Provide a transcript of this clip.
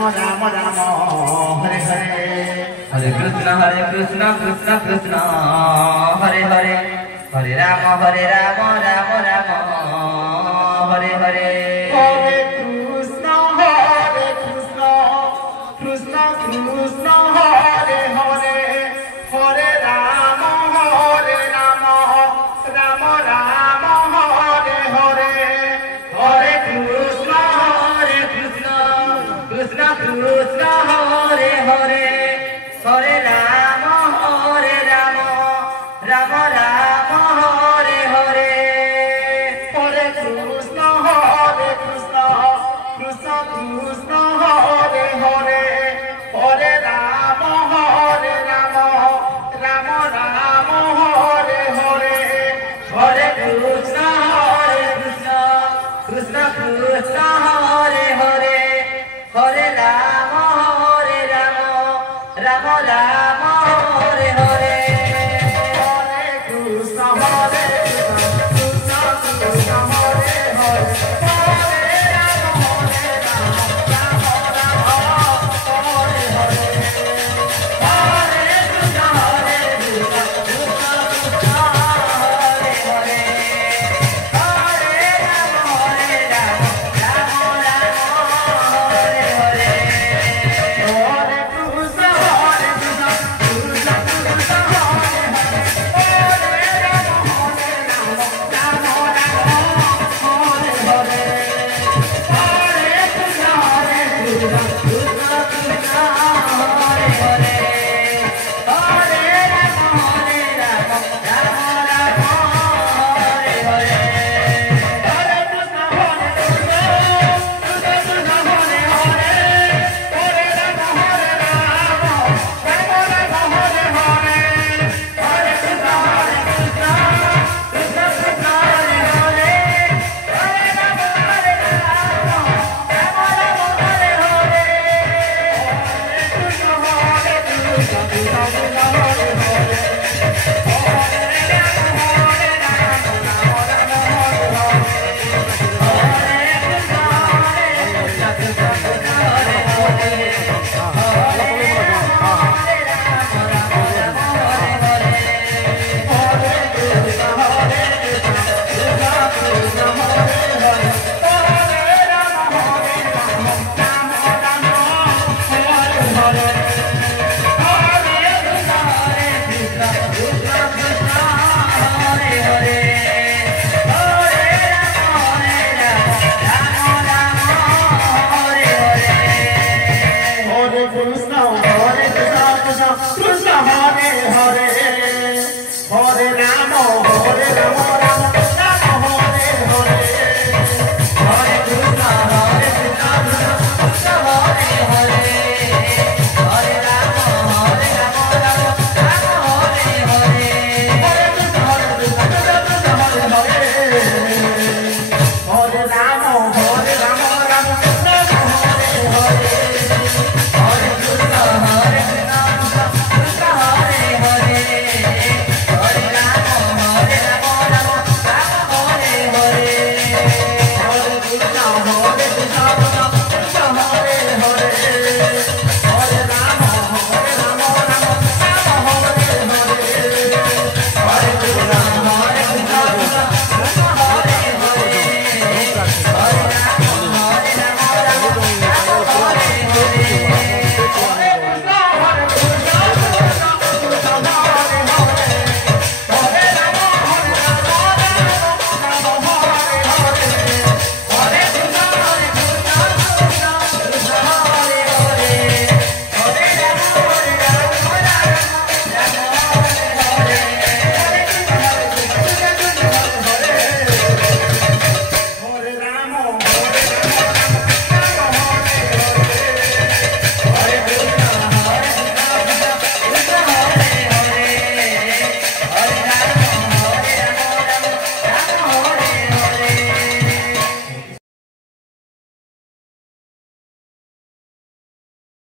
Ram Ram Hare Hare Hare Krishna Krishna Krishna Hare Hare Hare Ram Ram Ram Ram Hare Hare Hare Krishna Krishna Krishna Hare Hare Hare Ram Ram Ram Hare Hare Hare Krishna Krishna Krishna Hare Hare Hare Ram Ram Ram Hare Hare Hare Krishna Krishna Krishna Hare Hare Hare Ram Ram Ram Hare Hare Hare Krishna Krishna Krishna Hare Hare Hare Ram Ram Ram Hare Hare Hare Krishna Krishna Krishna Hare Hare Hare Ram Ram Ram Hare Hare Hare Krishna Krishna Hare Hare Hare Ram Ram Hare Hare Hare Krishna Krishna Krishna Hare Hare Hare Ram Ram Hare Hare Hare Krishna Krishna Krishna Hare Hare Hare Ram Ram Ram Hare Hare Hare Krishna Krishna Krishna Hare Hare Hare Ram Ram Ram Hare Hare Hare Krishna Krishna Krishna Hare Hare Hare Ram Ram Hare Hare Krishna Krishna Hare Hare Krishna Hare Hare Hare Ram